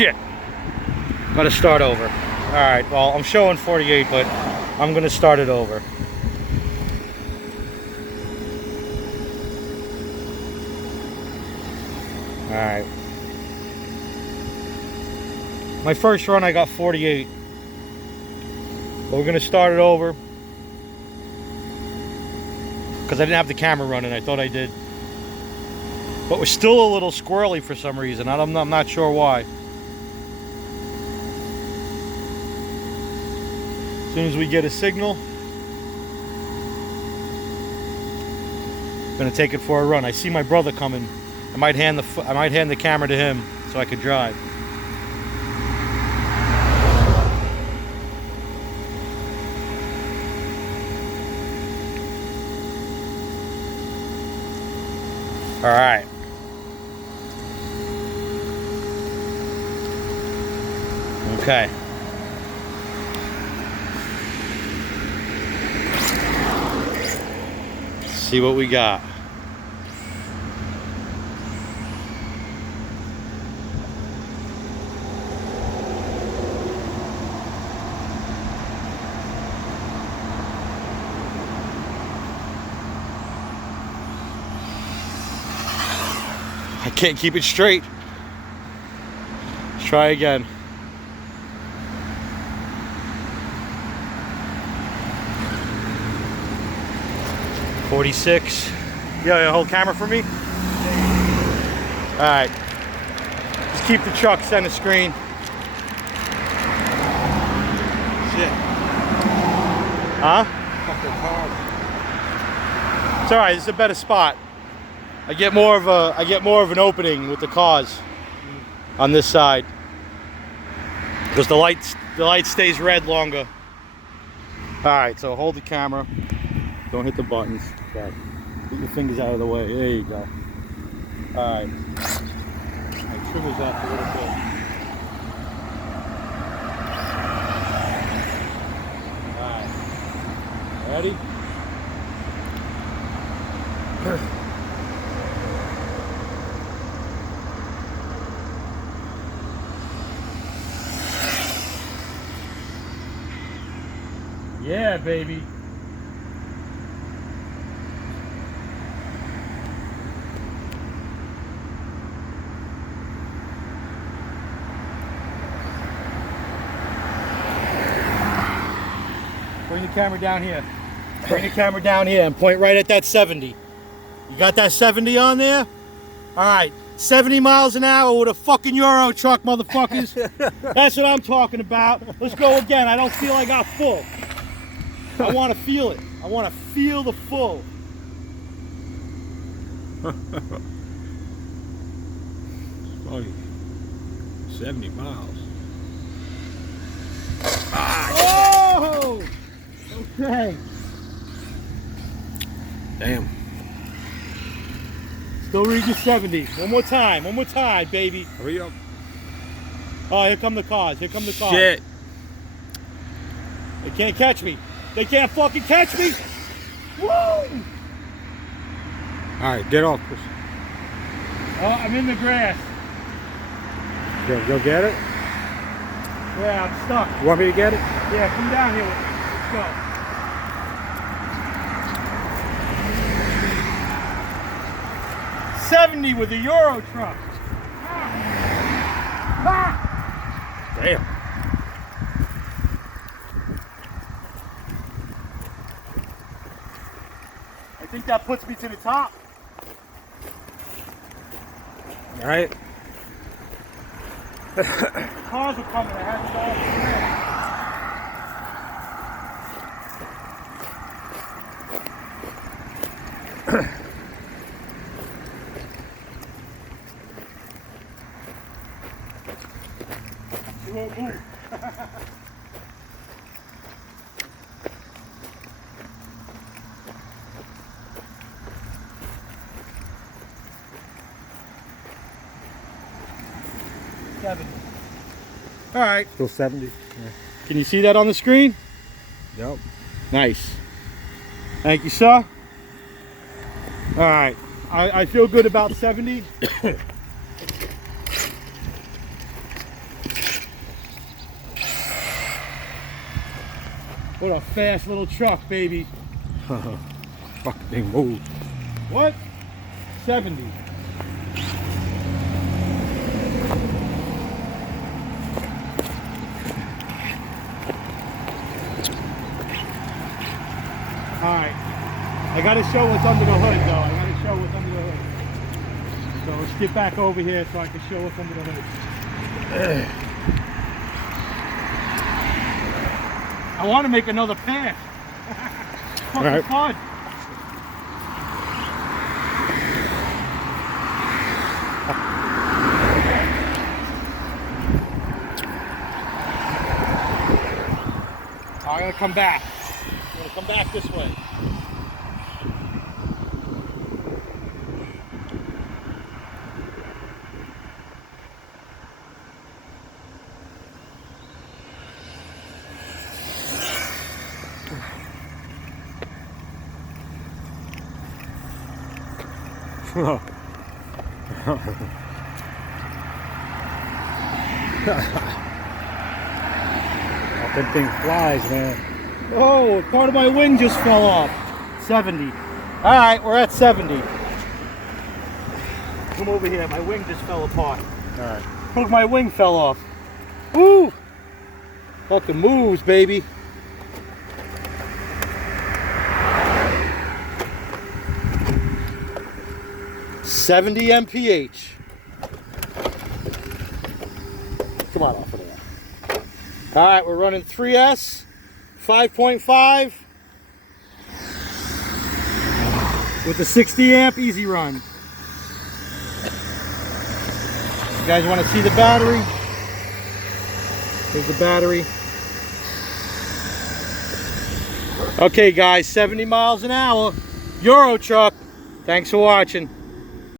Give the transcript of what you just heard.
Shit. Gotta start over. Alright, well, I'm showing 48, but I'm gonna start it over. Alright. My first run I got 48. But we're gonna start it over. Because I didn't have the camera running, I thought I did. But we're still a little squirrely for some reason. I'm not sure why. As soon as we get a signal, I'm gonna take it for a run. I see my brother coming. I might hand the camera to him so I could drive. All right. Okay. Let's see what we got. I can't keep it straight. Let's try again. $46. Yeah, hold camera for me. All right. Just keep the truck center screen. Shit. Huh? Fucking hard. It's all right. This is a better spot. I get more of an opening with the cars on this side because the light stays red longer. All right, so hold the camera. Don't hit the buttons. Okay. Get your fingers out of the way. There you go. All right. My trimmer's off a little bit. All right. Ready? Yeah, baby. Bring the camera down here. Bring the camera down here and point right at that 70. You got that 70 on there? All right. 70 miles an hour with a fucking Euro truck, motherfuckers. That's what I'm talking about. Let's go again. I don't feel I got full. I want to feel it. I want to feel the full. Funny. 70 miles. Oh! Okay. Damn. Still reading 70. One more time, baby. Hurry up. Oh, here come the cars. Here come the cars. Shit. They can't catch me. They can't fucking catch me. Woo! Alright, get off. Oh, I'm in the grass. Go get it? Yeah, I'm stuck. You want me to get it? Yeah, come down here with me. Let's go. 70 with a Euro truck. Ah! Damn. I think that puts me to the top. Alright. Cars are coming. I had to go off the trail. You won't move. All right. Still 70? Yeah. Can you see that on the screen? Yep. Nice. Thank you, sir. All right. I feel good about 70. What a fast little truck, baby. Fucking thing moved. What? 70. Alright. I gotta show what's under the hood though. I gotta show what's under the hood. So let's get back over here so I can show what's under the hood. I want to make another pass. Fucking fun. I'm gonna come back. I'm gonna come back this way. That thing flies, man. Oh, part of my wing just fell off. 70. All right, we're at 70. Come over here. My wing just fell apart. All right. Look, my wing fell off. Woo! Fucking moves, baby. $70 mph. Come on off of there. All right, we're running 3S, 5.5 with the 60 amp easy run. You guys want to see the battery? Here's the battery. Okay guys, 70 miles an hour, Euro truck. Thanks for watching.